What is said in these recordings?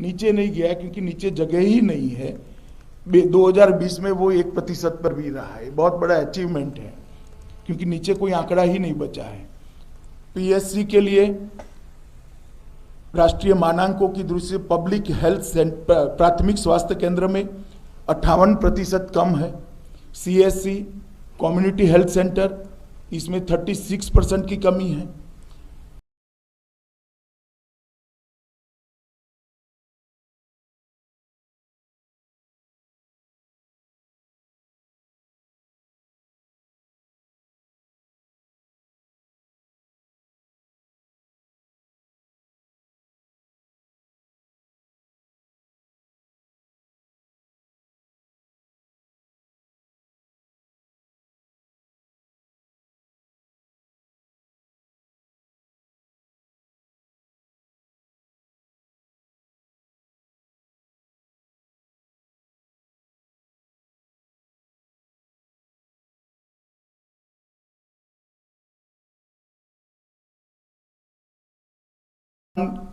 नीचे नहीं गया क्योंकि नीचे जगह ही नहीं है। 2020 में वो 1% पर भी रहा है, बहुत बड़ा अचीवमेंट है क्योंकि नीचे कोई आंकड़ा ही नहीं बचा है। पीएससी के लिए राष्ट्रीय मानांकों की दृष्टि से पब्लिक हेल्थ प्राथमिक स्वास्थ्य केंद्र में 58% कम है। सीएससी कम्युनिटी हेल्थ सेंटर, इसमें 36% की कमी है।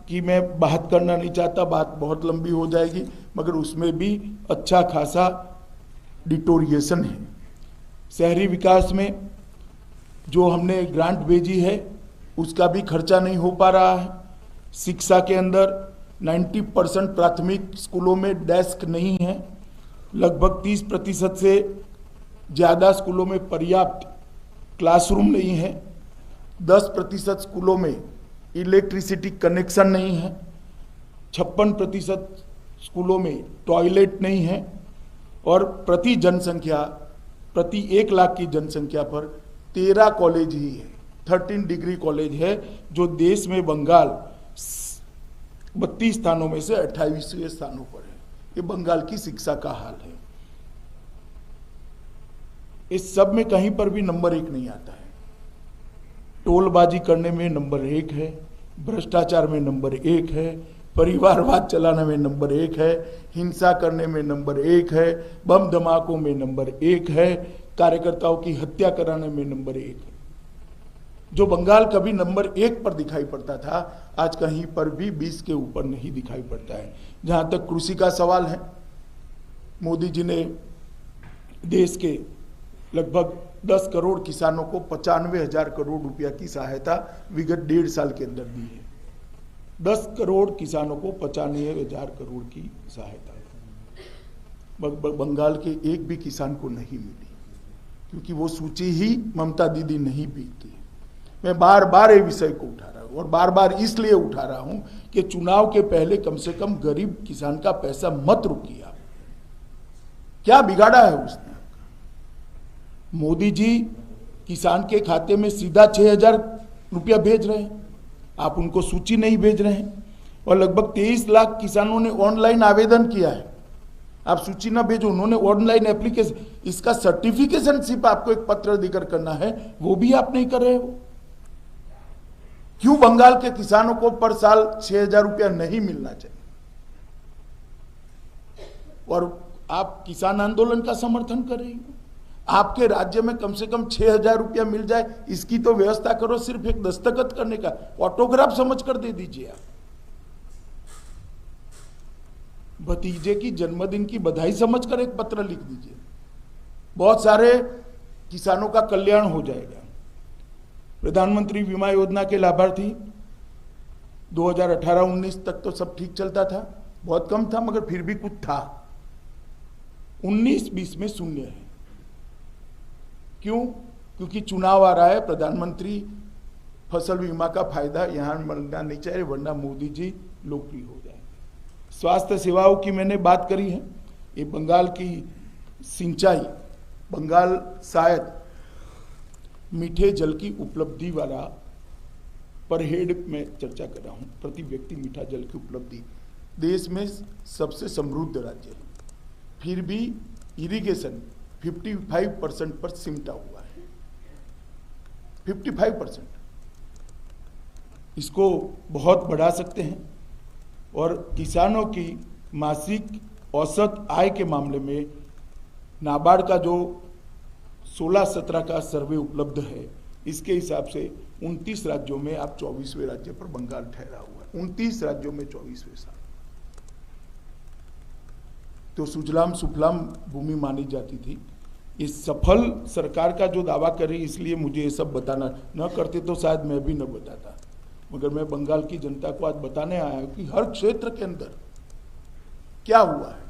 कि मैं बात करना नहीं चाहता, बात बहुत लंबी हो जाएगी, मगर उसमें भी अच्छा खासा डिटोरिएशन है। शहरी विकास में जो हमने ग्रांट भेजी है उसका भी खर्चा नहीं हो पा रहा है। शिक्षा के अंदर 90% प्राथमिक स्कूलों में डेस्क नहीं है। लगभग 30% से ज़्यादा स्कूलों में पर्याप्त क्लासरूम नहीं है। 10% स्कूलों में इलेक्ट्रिसिटी कनेक्शन नहीं है। 56% स्कूलों में टॉयलेट नहीं है। और प्रति 1 लाख की जनसंख्या पर 13 कॉलेज ही है, 13 डिग्री कॉलेज है, जो देश में बंगाल 32 स्थानों में से 28वें स्थानों पर है। ये बंगाल की शिक्षा का हाल है। इस सब में कहीं पर भी नंबर 1 नहीं आता है। टोलबाजी करने में नंबर 1 है, भ्रष्टाचार में नंबर 1 है, परिवारवाद चलाने में नंबर 1 है, हिंसा करने में नंबर 1 है, बम धमाकों में नंबर 1 है, कार्यकर्ताओं की हत्या कराने में नंबर 1 है। जो बंगाल कभी नंबर 1 पर दिखाई पड़ता था, आज कहीं पर भी 20 के ऊपर नहीं दिखाई पड़ता है। जहां तक कृषि का सवाल है, मोदी जी ने देश के लगभग 10 करोड़ किसानों को 95,000 करोड़ रुपया की सहायता विगत 1.5 साल के अंदर दी है। 10 करोड़ किसानों को 95,000 करोड़ की सहायता बंगाल के एक भी किसान को नहीं मिली, क्योंकि वो सूची ही ममता दीदी नहीं पीती। मैं बार बार ये विषय को उठा रहा हूँ, और बार बार इसलिए उठा रहा हूँ कि चुनाव के पहले कम से कम गरीब किसान का पैसा मत रुकिए। आप क्या बिगाड़ा है उसने? मोदी जी किसान के खाते में सीधा 6,000 रुपया भेज रहे हैं, आप उनको सूची नहीं भेज रहे हैं। और लगभग 23 लाख किसानों ने ऑनलाइन आवेदन किया है, आप सूची ना भेजो, उन्होंने ऑनलाइन एप्लीकेशन, इसका सर्टिफिकेशन सिर्फ आपको एक पत्र देकर करना है, वो भी आप नहीं कर रहे हो। क्यों बंगाल के किसानों को पर साल 6,000 रुपया नहीं मिलना चाहिए? और आप किसान आंदोलन का समर्थन कर रही हो। आपके राज्य में कम से कम 6,000 रुपया मिल जाए, इसकी तो व्यवस्था करो। सिर्फ एक दस्तखत करने का, ऑटोग्राफ समझ कर दे दीजिए। आप भतीजे की जन्मदिन की बधाई समझकर एक पत्र लिख दीजिए, बहुत सारे किसानों का कल्याण हो जाएगा। प्रधानमंत्री बीमा योजना के लाभार्थी 2018-19 तक तो सब ठीक चलता था, बहुत कम था, मगर फिर भी कुछ था। 19-20 में शून्य है। क्यों? क्योंकि चुनाव आ रहा है। प्रधानमंत्री फसल बीमा का फायदा यहां मिलना नहीं चाहिए, वरना मोदी जी लोकप्रिय हो जाएंगे। स्वास्थ्य सेवाओं की मैंने बात करी है। ये बंगाल की सिंचाई, बंगाल शायद मीठे जल की उपलब्धि वाला, पर हेड में चर्चा कर रहा हूं, प्रति व्यक्ति मीठा जल की उपलब्धि देश में सबसे समृद्ध राज्य है। फिर भी इरिगेशन 55% पर सिमटा हुआ है। 55%, इसको बहुत बढ़ा सकते हैं। और किसानों की मासिक औसत आय के मामले में नाबार्ड का जो 16-17 का सर्वे उपलब्ध है, इसके हिसाब से 29 राज्यों में आप 24वें राज्य पर बंगाल ठहरा हुआ है। 29 राज्यों में 24वें स्थान। तो सुजलाम सुफलाम भूमि मानी जाती थी। इस सफल सरकार का जो दावा करे, इसलिए मुझे ये सब बताना, न करते तो शायद मैं भी न बताता, मगर मैं बंगाल की जनता को आज बताने आया हूं कि हर क्षेत्र के अंदर क्या हुआ है।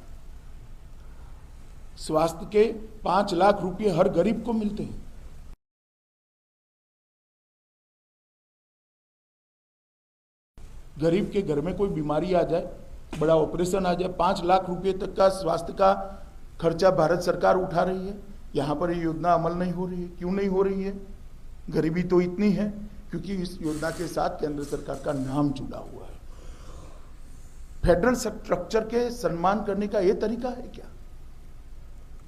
स्वास्थ्य के 5 लाख रुपए हर गरीब को मिलते हैं। गरीब के घर में कोई बीमारी आ जाए, बड़ा ऑपरेशन आ जाए, 5 लाख रुपए तक का स्वास्थ्य का खर्चा भारत सरकार उठा रही है। यहाँ पर ये योजना अमल नहीं हो रही है। क्यों नहीं हो रही है? गरीबी तो इतनी है क्योंकि इस योजना के साथ केंद्र सरकार का नाम जुड़ा हुआ है। फेडरल स्ट्रक्चर के सम्मान करने का ये तरीका है क्या?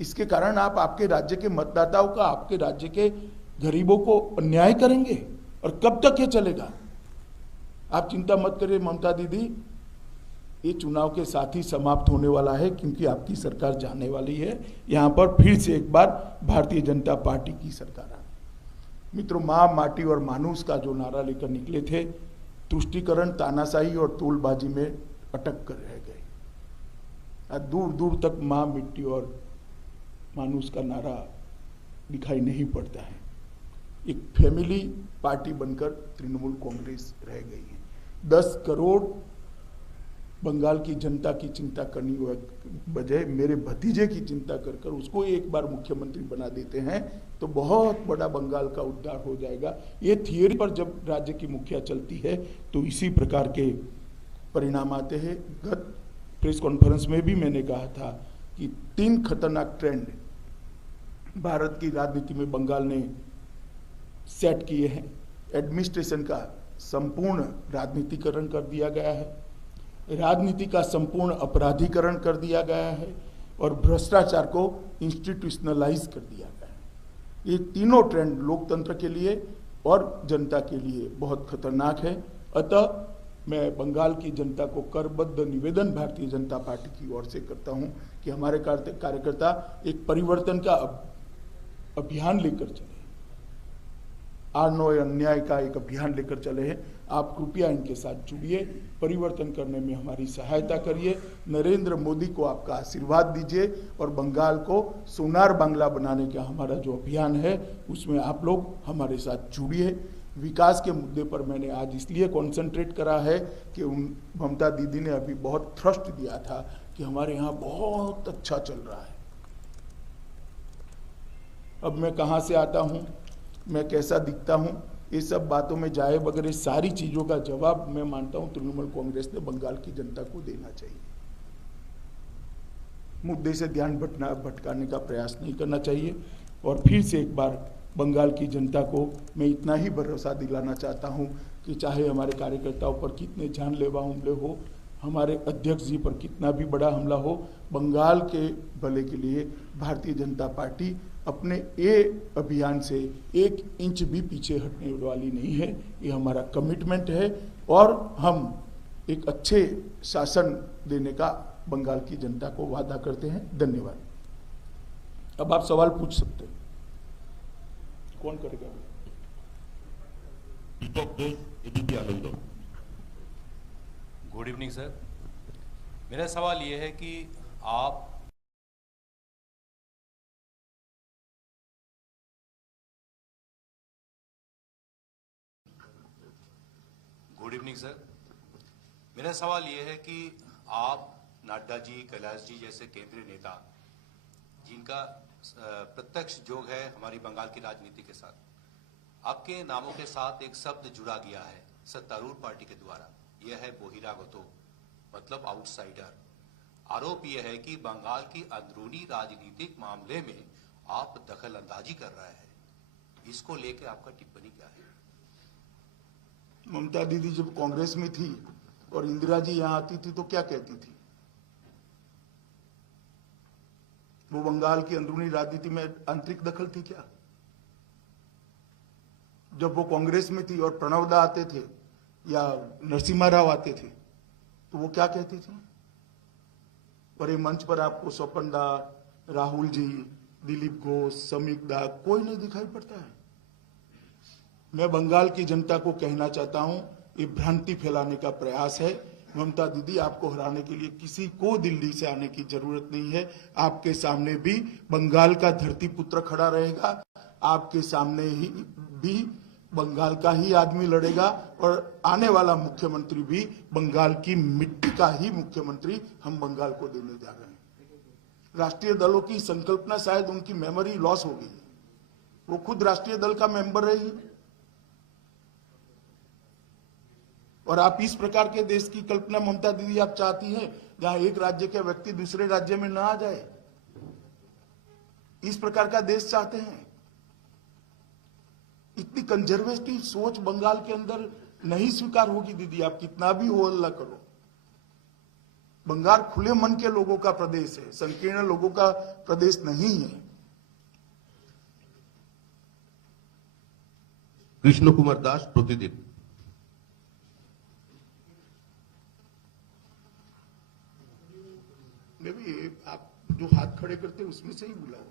इसके कारण आप आपके राज्य के मतदाताओं का, आपके राज्य के गरीबों को अन्याय करेंगे, और कब तक ये चलेगा? आप चिंता मत करिए ममता दीदी, ये चुनाव के साथ ही समाप्त होने वाला है, क्योंकि आपकी सरकार जाने वाली है। यहाँ पर फिर से एक बार भारतीय जनता पार्टी की सरकार आनी। मित्रों, माँ, माटी और मानुष का जो नारा लेकर निकले थे, तुष्टीकरण, तानाशाही और तोलबाजी में अटक कर रह गए। आज दूर दूर तक माँ, मिट्टी और मानुष का नारा दिखाई नहीं पड़ता है। एक फैमिली पार्टी बनकर तृणमूल कांग्रेस रह गई है। 10 करोड़ बंगाल की जनता की चिंता करने बजाय मेरे भतीजे की चिंता कर कर उसको एक बार मुख्यमंत्री बना देते हैं तो बहुत बड़ा बंगाल का उद्धार हो जाएगा। ये थियरी पर जब राज्य की मुखिया चलती है तो इसी प्रकार के परिणाम आते हैं। गत प्रेस कॉन्फ्रेंस में भी मैंने कहा था कि 3 खतरनाक ट्रेंड भारत की राजनीति में बंगाल ने सेट किए हैं। एडमिनिस्ट्रेशन का संपूर्ण राजनीतिकरण कर दिया गया है, राजनीति का संपूर्ण अपराधीकरण कर दिया गया है, और भ्रष्टाचार को इंस्टीट्यूशनलाइज कर दिया गया है। ये तीनों ट्रेंड लोकतंत्र के लिए और जनता के लिए बहुत खतरनाक है। अतः मैं बंगाल की जनता को करबद्ध निवेदन भारतीय जनता पार्टी की ओर से करता हूं कि हमारे कार्यकर्ता एक परिवर्तन का अभियान लेकर चले, आनो अन्याय का एक अभियान लेकर चले हैं। आप कृपया इनके साथ जुड़िए, परिवर्तन करने में हमारी सहायता करिए। नरेंद्र मोदी को आपका आशीर्वाद दीजिए और बंगाल को सोनार बांग्ला बनाने का हमारा जो अभियान है उसमें आप लोग हमारे साथ जुड़िए। विकास के मुद्दे पर मैंने आज इसलिए कॉन्सेंट्रेट करा है कि ममता दीदी ने अभी बहुत थ्रस्ट दिया था कि हमारे यहाँ बहुत अच्छा चल रहा है। अब मैं कहाँ से आता हूँ, मैं कैसा दिखता हूँ, ये सब बातों में जाए बगैर इस सारी चीज़ों का जवाब मैं मानता हूँ तृणमूल कांग्रेस ने बंगाल की जनता को देना चाहिए। मुद्दे से ध्यान भटकाने का प्रयास नहीं करना चाहिए। और फिर से एक बार बंगाल की जनता को मैं इतना ही भरोसा दिलाना चाहता हूँ कि चाहे हमारे कार्यकर्ताओं पर कितने जानलेवा हमले हो, हमारे अध्यक्ष जी पर कितना भी बड़ा हमला हो, बंगाल के भले के लिए भारतीय जनता पार्टी अपने ये अभियान से 1 इंच भी पीछे हटने वाली नहीं है। ये हमारा कमिटमेंट है और हम एक अच्छे शासन देने का बंगाल की जनता को वादा करते हैं। धन्यवाद। अब आप सवाल पूछ सकते हैं। कौन करेगा? Good evening sir. मेरा सवाल ये है कि आप गुड इवनिंग सर। मेरा सवाल ये है कि आप नड्डा जी, कैलाश जी जैसे केंद्रीय नेता जिनका प्रत्यक्ष जोग है हमारी बंगाल की राजनीति के साथ, आपके नामों के साथ एक शब्द जुड़ा गया है सत्तारूढ़ पार्टी के द्वारा, यह है बोहिरागतो, मतलब आउटसाइडर। आरोप यह है कि बंगाल की अंदरूनी राजनीतिक मामले में आप दखल अंदाजी कर रहे हैं। इसको लेकर आपका टिप्पणी क्या है? ममता दीदी जब कांग्रेस में थी और इंदिरा जी यहां आती थी तो क्या कहती थी? वो बंगाल की अंदरूनी राजनीति में आंतरिक दखल थी क्या? जब वो कांग्रेस में थी और प्रणव दा आते थे या नरसिम्हा राव आते थे तो वो क्या कहती थी? और ये मंच पर आपको स्वपन दा, राहुल जी, दिलीप घोष, समीक दा कोई नहीं दिखाई पड़ता है। मैं बंगाल की जनता को कहना चाहता हूं, ये भ्रांति फैलाने का प्रयास है। ममता दीदी, आपको हराने के लिए किसी को दिल्ली से आने की जरूरत नहीं है। आपके सामने भी बंगाल का धरती पुत्र खड़ा रहेगा, आपके सामने ही भी बंगाल का ही आदमी लड़ेगा, और आने वाला मुख्यमंत्री भी बंगाल की मिट्टी का ही मुख्यमंत्री हम बंगाल को देने जा रहे हैं। राष्ट्रीय दलों की संकल्पना शायद उनकी मेमोरी लॉस हो गई है, वो खुद राष्ट्रीय दल का मेंबर रही, और आप इस प्रकार के देश की कल्पना ममता दीदी आप चाहती हैं जहां एक राज्य के व्यक्ति दूसरे राज्य में ना आ जाए? इस प्रकार का देश चाहते हैं? इतनी कंजर्वेटिव सोच बंगाल के अंदर नहीं स्वीकार होगी दीदी, आप कितना भी हो हल्ला करो। बंगाल खुले मन के लोगों का प्रदेश है, संकीर्ण लोगों का प्रदेश नहीं है। कृष्ण कुमार दास, प्रतिदिन। मैं भी आप जो हाथ खड़े करते उसमें से ही बुलाओ।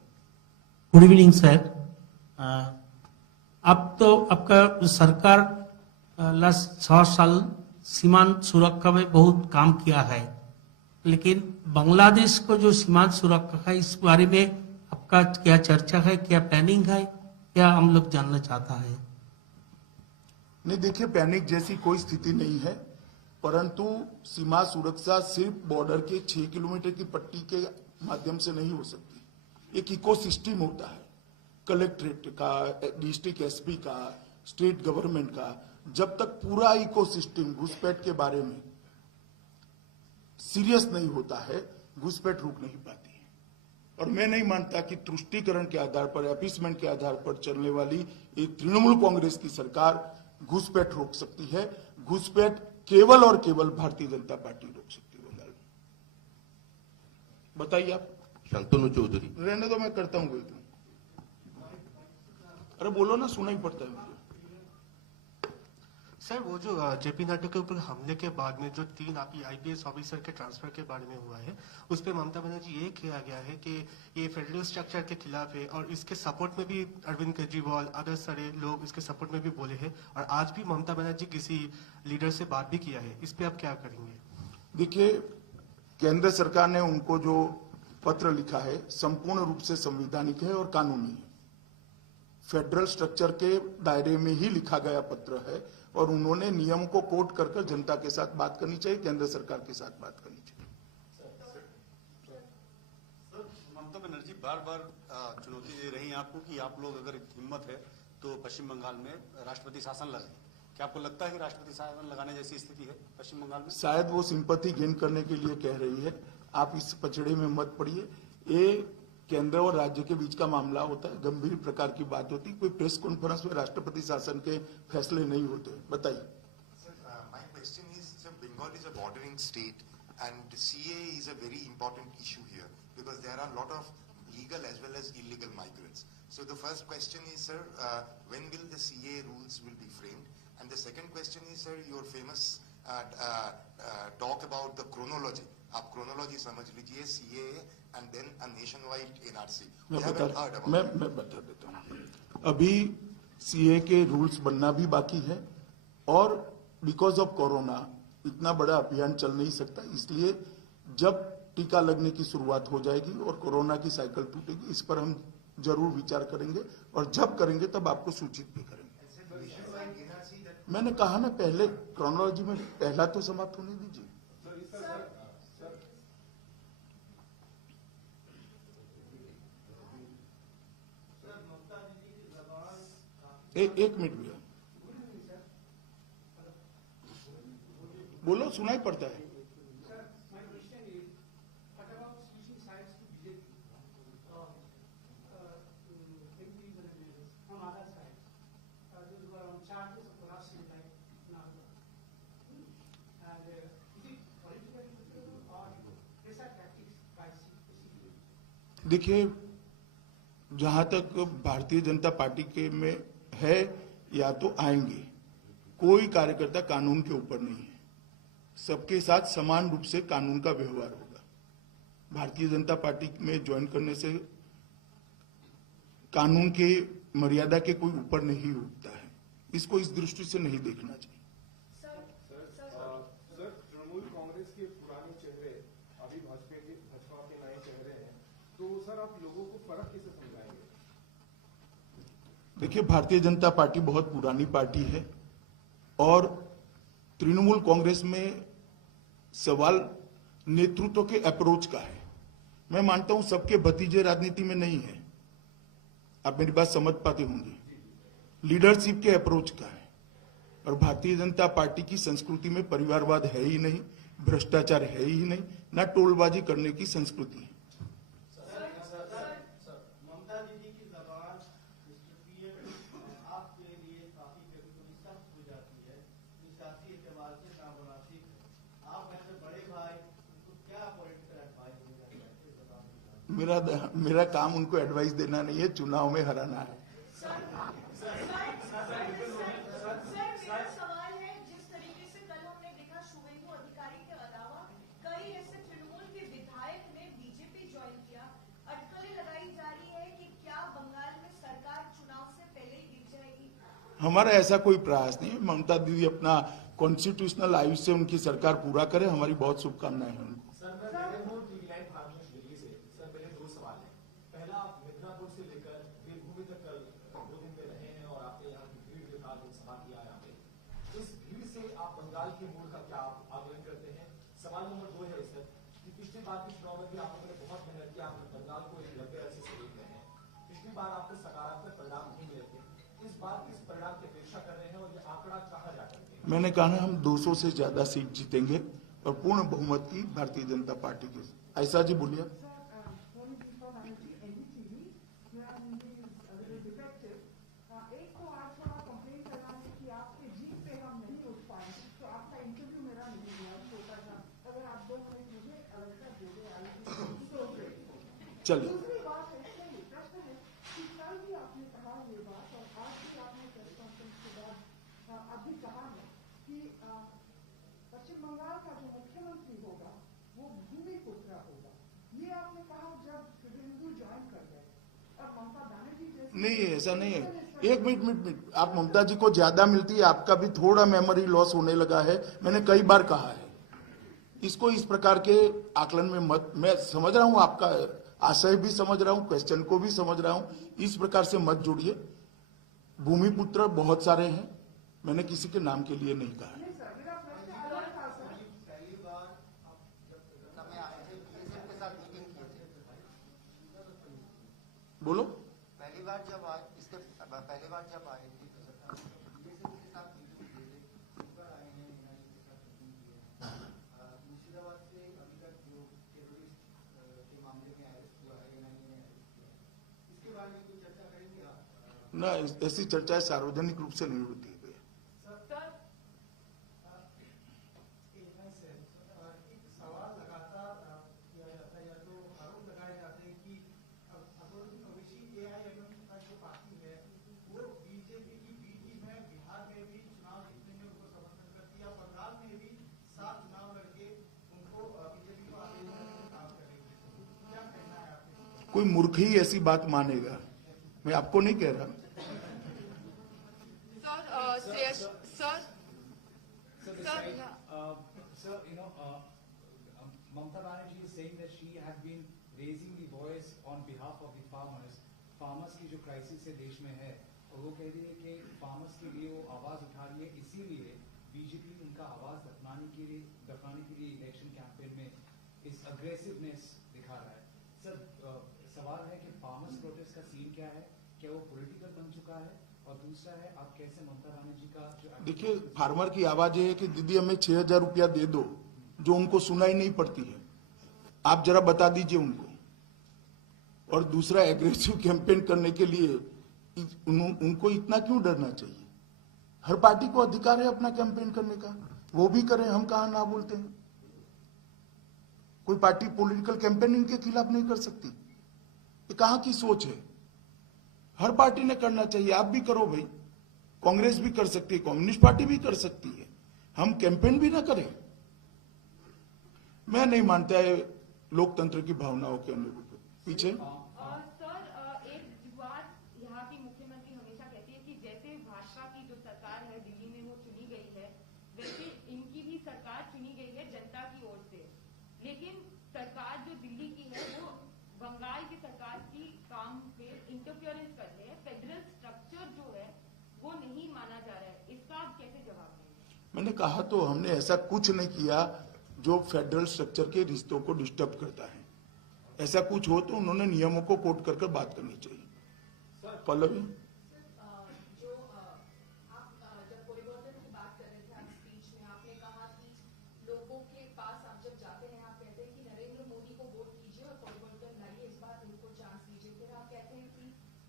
Good evening sir. अब तो आपका सरकार लास्ट 6 साल सीमांत सुरक्षा में बहुत काम किया है, लेकिन बांग्लादेश को जो सीमांत सुरक्षा है इस बारे में आपका क्या चर्चा है, क्या प्लानिंग है, क्या हम लोग जानना चाहता है? नहीं, देखिए, पैनिक जैसी कोई स्थिति नहीं है, परंतु सीमा सुरक्षा सिर्फ बॉर्डर के 6 किलोमीटर की पट्टी के माध्यम से नहीं हो सकती। एक इकोसिस्टम होता है, कलेक्ट्रेट का, डिस्ट्रिक्ट एसपी का, स्टेट गवर्नमेंट का। जब तक पूरा इकोसिस्टम घुसपैठ के बारे में सीरियस नहीं होता है, घुसपैठ रुक नहीं पाती है। और मैं नहीं मानता कि तुष्टीकरण के आधार पर, अपीसमेंट के आधार पर चलने वाली एक तृणमूल कांग्रेस की सरकार घुसपैठ रोक सकती है। घुसपैठ केवल और केवल भारतीय जनता पार्टी रोक सकती है बंगाल में। बताइए आप। शांतनु चौधरी। रहने दो, मैं करता हूं कोई तो। अरे बोलो ना, सुना ही पड़ता है मुझे। सर, वो जो जेपी नड्डा के ऊपर हमले के बाद में जो 3 आईपीएस ऑफिसर के ट्रांसफर के बारे में हुआ है, उस पर ममता बनर्जी ये किया गया है कि ये फेडरल स्ट्रक्चर के खिलाफ है, और इसके सपोर्ट में भी अरविंद केजरीवाल, अदर सारे लोग इसके सपोर्ट में भी बोले हैं, और आज भी ममता बनर्जी किसी लीडर से बात भी किया है। इस पे आप क्या करेंगे? देखिए, केंद्र सरकार ने उनको जो पत्र लिखा है संपूर्ण रूप से संवैधानिक है और कानूनी है। फेडरल स्ट्रक्चर के दायरे में ही लिखा गया पत्र है, और उन्होंने नियम को कोट कर जनता के साथ बात करनी चाहिए, केंद्र सरकार के साथ बात करनी चाहिए। ममता बनर्जी बार बार चुनौती दे रही हैं आपको कि आप लोग अगर हिम्मत है तो पश्चिम बंगाल में राष्ट्रपति शासन लगाएं। क्या आपको लगता है कि राष्ट्रपति शासन लगाने जैसी स्थिति है पश्चिम बंगाल में? शायद वो सिंपैथी गेन करने के लिए कह रही है। आप इस पचड़े में मत पड़िए। ये केंद्र और राज्य के बीच का मामला होता है, गंभीर प्रकार की बात होती है। कोई प्रेस कॉन्फ्रेंस में राष्ट्रपति शासन के फैसले नहीं होते। बताइए। My question is, sir, Bengal is a bordering state and CA is a very important issue here because there are a lot of legal as well as illegal migrants. So the first question is, sir, when will the CA rules will be framed? And the second question is, sir, your famous talk about the chronology. आप chronology समझ लीजिए, CA and then a nationwide NRC. मैं बता देता हूँ। अभी CA के rules बनना भी बाकी है, और बिकॉज ऑफ कोरोना इतना बड़ा अभियान चल नहीं सकता, इसलिए जब टीका लगने की शुरुआत हो जाएगी और कोरोना की साइकिल टूटेगी, इस पर हम जरूर विचार करेंगे, और जब करेंगे तब आपको सूचित भी करेंगे। मैंने कहा ना, पहले क्रोनोलॉजी में पहला तो समाप्त होने दीजिए। एक मिनट भैया, बोलो, सुनाई पड़ता है। देखिए, जहां तक भारतीय जनता पार्टी के में है, या तो आएंगे, कोई कार्यकर्ता कानून के ऊपर नहीं है, सबके साथ समान रूप से कानून का व्यवहार होगा। भारतीय जनता पार्टी में ज्वाइन करने से कानून के मर्यादा के कोई ऊपर नहीं उठता है, इसको इस दृष्टि से नहीं देखना चाहिए। सर, तृणमूल अभी भाजपा के नए चेहरे हैं, तो सर आप लोगों को फर्क कैसे समझाएंगे? देखिए, भारतीय जनता पार्टी बहुत पुरानी पार्टी है और तृणमूल कांग्रेस में सवाल नेतृत्व के अप्रोच का है। मैं मानता हूं सबके भतीजे राजनीति में नहीं है, आप मेरी बात समझ पाते होंगे। लीडरशिप के अप्रोच का है और भारतीय जनता पार्टी की संस्कृति में परिवारवाद है ही नहीं, भ्रष्टाचार है ही नहीं, ना टोलबाजी करने की संस्कृति है। ममता दीदी की जबान आपके लिए काफी कभी सख्त हो जाती है, सियासी एतबार से नामुनासिब है। आप ऐसे बड़े भाई उनको क्या पॉलिटिकल एडवाइस? मेरा काम उनको एडवाइस देना नहीं है, चुनाव में हराना है। हमारा ऐसा कोई प्रयास नहीं है। ममता दीदी अपना कॉन्स्टिट्यूशनल आयुष्य उनकी सरकार पूरा करे, हमारी बहुत शुभकामनाएं हैं उनको। सर मैं टीवी लाइन फार्मेश दिल्ली से। सर मेरे दो सवाल हैं। पहला, आप मिदनापुर से लेकर देवभूमि तक कल 2 दिन में रहे हैं और आपने यहाँ की भीड़ के बाद सभा किया यहाँ पे। इस भीड़ से आप बंगाल के मूड का क्या आकलन करते हैं? सवाल नंबर 2 है सर कि पिछली बार के चुनाव में भी आप लोगों ने बहुत मेहनत की, आप बंगाल को एक लंबे अरसे से देख रहे हैं। पिछली बार आपको सकारात्मक परिणाम नहीं मिले थे, इस बार किस परिणाम की अपेक्षा कर रहे हैं और ये आंकड़ा कहां जाकर? मैंने कहा ना, हम 200 से ज्यादा सीट जीतेंगे और पूर्ण बहुमत की भारतीय जनता पार्टी के। ऐसा जी बोलिए। चलिए, पश्चिम बंगाल का जो मुख्यमंत्री होगा वो भूमिपुत्र होगा, ये आपने कहा जब शुभेंदु ज्वाइन कर गए और ममता बनर्जी जैसे। नहीं, ऐसा नहीं है। एक मिनट, आप ममता जी को ज्यादा मिलती है, आपका भी थोड़ा मेमोरी लॉस होने लगा है। मैंने कई बार कहा है, इसको इस प्रकार के आकलन में मत। मैं समझ रहा हूं आपका आशय भी समझ रहा हूं, क्वेश्चन को भी समझ रहा हूं, इस प्रकार से मत जोड़िए। भूमिपुत्र बहुत सारे हैं, मैंने किसी के नाम के लिए नहीं कहा है। बोलो। पहली बार जब आए थे मुर्शिदाबाद से अभी तक जो टेररिस्ट के मामले में अरेस्ट हुआ है एनआईए ने अरेस्ट किया है, इसके बारे में कोई चर्चा करेंगे आप? ना, ऐसी चर्चाएं सार्वजनिक रूप से नहीं होती है। सवाल लगातार किया जाता है या तो आरोप लगाए जाते हैं कि एआईएमएम का जो पार्टी है वो बीजेपी की बी टीम है, बिहार में भी चुनाव जीतने में उनको समर्थन करती है, बंगाल में भी 7 चुनाव लड़के उनको बीजेपी को आगे बढ़ने का काम करेगी। क्या कहना है आपके? कोई मूर्ख ही ऐसी बात मानेगा, मैं आपको नहीं कह रहा। Mamata Banerjee is saying that she has been raising the voice on behalf of the farmers. Farmers की जो क्राइसिस है देश में है, और वो कह रही है कि farmers के लिए वो आवाज उठा रही है, इसीलिए बीजेपी उनका आवाज दफनाने के लिए इलेक्शन कैंपेन में इस अग्रेसिवनेस दिखा रहा है। सर, सवाल है कि farmers protest का सीन क्या है, क्या वो पॉलिटिकल बन चुका है? और दूसरा है, आप कैसे ममता बनर्जी का जो देखिए, फार्मर की आवाज ये है कि दीदी हमें 6,000 रुपया दे दो, जो उनको सुनाई नहीं पड़ती है। आप जरा बता दीजिए उनको। और दूसरा, एग्रेसिव कैंपेन करने के लिए उनको इतना क्यों डरना चाहिए? हर पार्टी को अधिकार है अपना कैंपेन करने का, वो भी करें, हम कहां ना बोलते हैं। कोई पार्टी पॉलिटिकल कैंपेन इनके खिलाफ नहीं कर सकती, ये कहां की सोच है? हर पार्टी ने करना चाहिए, आप भी करो भाई। कांग्रेस भी कर सकती है, कम्युनिस्ट पार्टी भी कर सकती है, हम कैंपेन भी ना करें। मैं नहीं मानता है लोकतंत्र की भावनाओं के अनुरूप। पीछे सर, एक बात यहाँ की मुख्यमंत्री हमेशा कहती है कि जैसे भाजपा की जो सरकार है दिल्ली में वो चुनी गई है, वैसे इनकी भी सरकार चुनी गई है जनता की ओर से, लेकिन मैंने कहा तो हमने ऐसा कुछ नहीं किया जो फेडरल स्ट्रक्चर के रिश्तों को डिस्टर्ब करता है। ऐसा कुछ हो तो उन्होंने नियमों को कोट कर बात करनी चाहिए। पल्लवी, जो आप जब परिवर्तन की बात कर रहे थे आप स्पीच में, आपने कहा कि लोगों के पास आप जब जाते हैं आप कहते हैं कि नरेंद्र मोदी को वोट कीजिए और परिवर्तन लाइए, इस बार उनको चांस दीजिए। फिर आप कहते हैं कि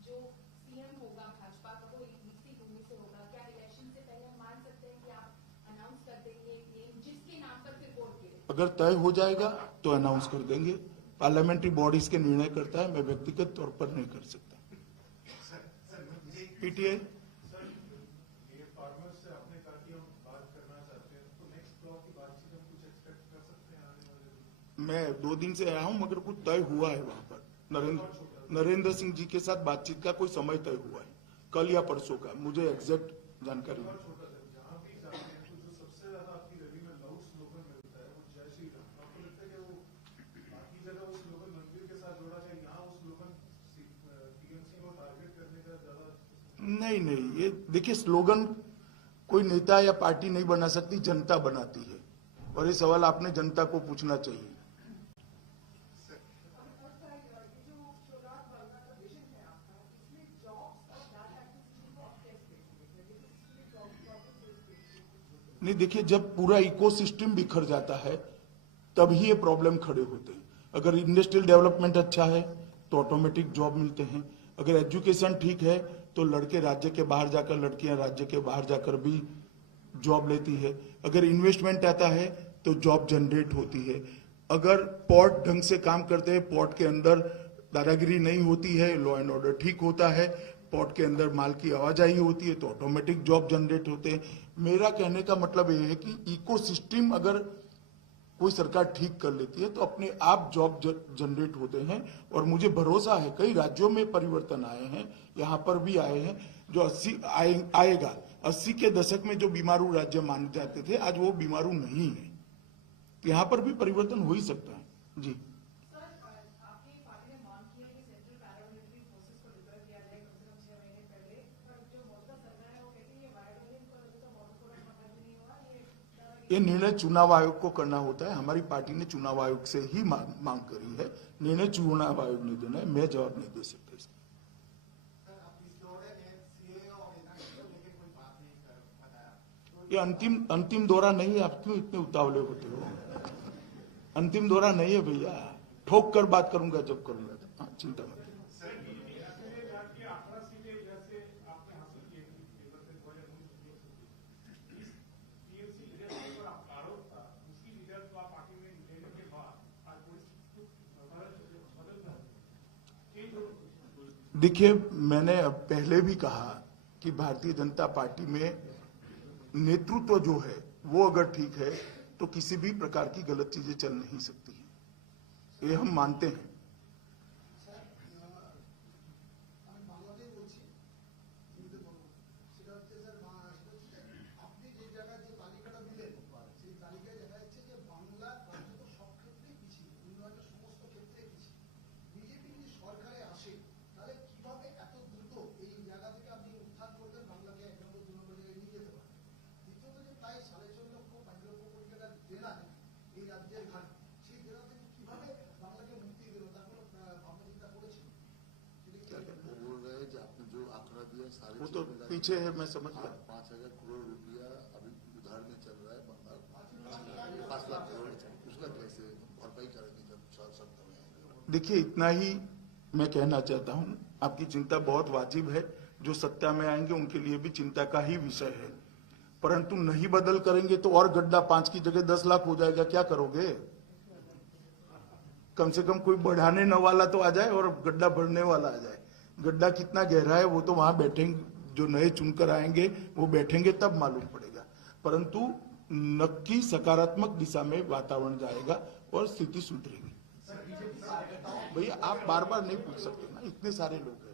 जो सीएम होगा भाजपा का वो इसी भूमि से होगा। क्या इलेक्शन से पहले हम मान सकते हैं कि आप अनाउंस कर देंगे एक नेम जिसके नाम पर फिर वोट गिरे? अगर तय हो जाएगा तो अनाउंस कर देंगे। पार्लियामेंट्री बॉडीज के निर्णय करता है, मैं व्यक्तिगत तौर पर नहीं कर सकता। पीटीआई मैं 2 दिन से आया हूं, मगर कुछ तय हुआ है वहां पर। नरेंद्र सिंह जी के साथ बातचीत का कोई समय तय हुआ है, कल या परसों का, मुझे एग्जैक्ट जानकारी नहीं। नहीं, ये देखिए, स्लोगन कोई नेता या पार्टी नहीं बना सकती, जनता बनाती है, और ये सवाल आपने जनता को पूछना चाहिए। नहीं, देखिए, जब पूरा इकोसिस्टम बिखर जाता है तभी ये प्रॉब्लम खड़े होते हैं। अगर इंडस्ट्रियल डेवलपमेंट अच्छा है तो ऑटोमेटिक जॉब मिलते हैं। अगर एजुकेशन ठीक है तो लड़के राज्य के बाहर जाकर, लड़कियां राज्य के बाहर जाकर भी जॉब लेती है। अगर इन्वेस्टमेंट आता है तो जॉब जनरेट होती है। अगर पोर्ट ढंग से काम करते हैं, पोर्ट के अंदर दादागिरी नहीं होती है, लॉ एंड ऑर्डर ठीक होता है, पोर्ट के अंदर माल की आवाजाही होती है, तो ऑटोमेटिक जॉब जनरेट होते हैं। मेरा कहने का मतलब ये है कि इकोसिस्टम अगर कोई सरकार ठीक कर लेती है तो अपने आप जॉब जनरेट होते हैं। और मुझे भरोसा है कई राज्यों में परिवर्तन आए हैं, यहाँ पर भी आए हैं, जो 80 आएगा। 80 के दशक में जो बीमारू राज्य माने जाते थे, आज वो बीमारू नहीं है। यहाँ पर भी परिवर्तन हो ही सकता है। जी, ये निर्णय चुनाव आयोग को करना होता है। हमारी पार्टी ने चुनाव आयोग से ही मांग करी है, निर्णय चुनाव आयोग ने देना है, मैं जवाब नहीं दे सकता इसका। ये अंतिम दौरा नहीं है, आप क्यों इतने उतावले होते हो? अंतिम दौरा नहीं है भैया, ठोक कर बात करूंगा जब करूंगा। हाँ, चिंता मत। देखिए, मैंने पहले भी कहा कि भारतीय जनता पार्टी में नेतृत्व जो है वो अगर ठीक है तो किसी भी प्रकार की गलत चीजें चल नहीं सकती हैं, ये हम मानते हैं। वो तो पीछे है, मैं समझ गया। 5,000 करोड़ रुपया अभी उधार में चल रहा है बंगाल, 5 लाख करोड़, उसका कैसे भरपाई करेंगे जब सत्ता में आएंगे? देखिए, इतना ही मैं कहना चाहता हूं, आपकी चिंता बहुत वाजिब है। जो सत्ता में आएंगे उनके लिए भी चिंता का ही विषय है, परंतु नहीं बदल करेंगे तो और गड्ढा 5 की जगह 10 लाख हो जाएगा। क्या करोगे? कम से कम कोई बढ़ाने न वाला तो आ जाए और गड्ढा भरने वाला आ जाए। गड्ढा कितना गहरा है वो तो वहां बैठेंगे, जो नए चुनकर आएंगे वो बैठेंगे तब मालूम पड़ेगा। परंतु नक्की सकारात्मक दिशा में वातावरण जाएगा और स्थिति सुधरेगी। भैया, आप बार बार नहीं पूछ सकते ना, इतने सारे लोग हैं।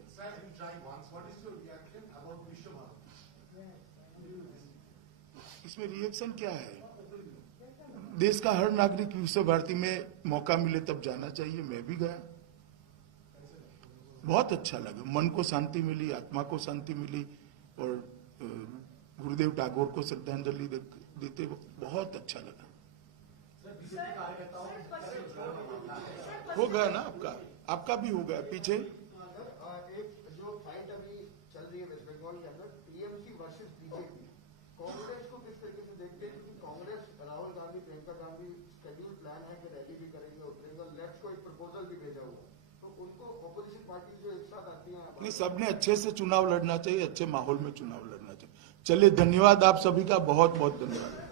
इसमें रिएक्शन क्या है? देश का हर नागरिक विश्व भारती में मौका मिले तब जाना चाहिए। मैं भी गया, बहुत अच्छा लगा, मन को शांति मिली, आत्मा को शांति मिली, और गुरुदेव टैगोर को श्रद्धांजलि देकर देते बहुत अच्छा लगा। हो गया ना आपका भी हो गया पीछे। एक जो फाइट अभी चल रही है वेस्ट बंगाल के अंदर टीएमसी वर्सेस बीजेपी, कांग्रेस को किस तरीके से देखते हैं? क्योंकि कांग्रेस राहुल गांधी प्रियंका गांधी शेड्यूल प्लान है कि रैली भी करेंगे, उतरेंगे, लेफ्ट को एक प्रपोजल भी भेजा हुआ, तो उनको अपोजिशन पार्टी जो एक साथ आती है नहीं, सबने अच्छे से चुनाव लड़ना चाहिए, अच्छे माहौल में चुनाव लड़ना चाहिए। चलिए, धन्यवाद आप सभी का, बहुत बहुत धन्यवाद।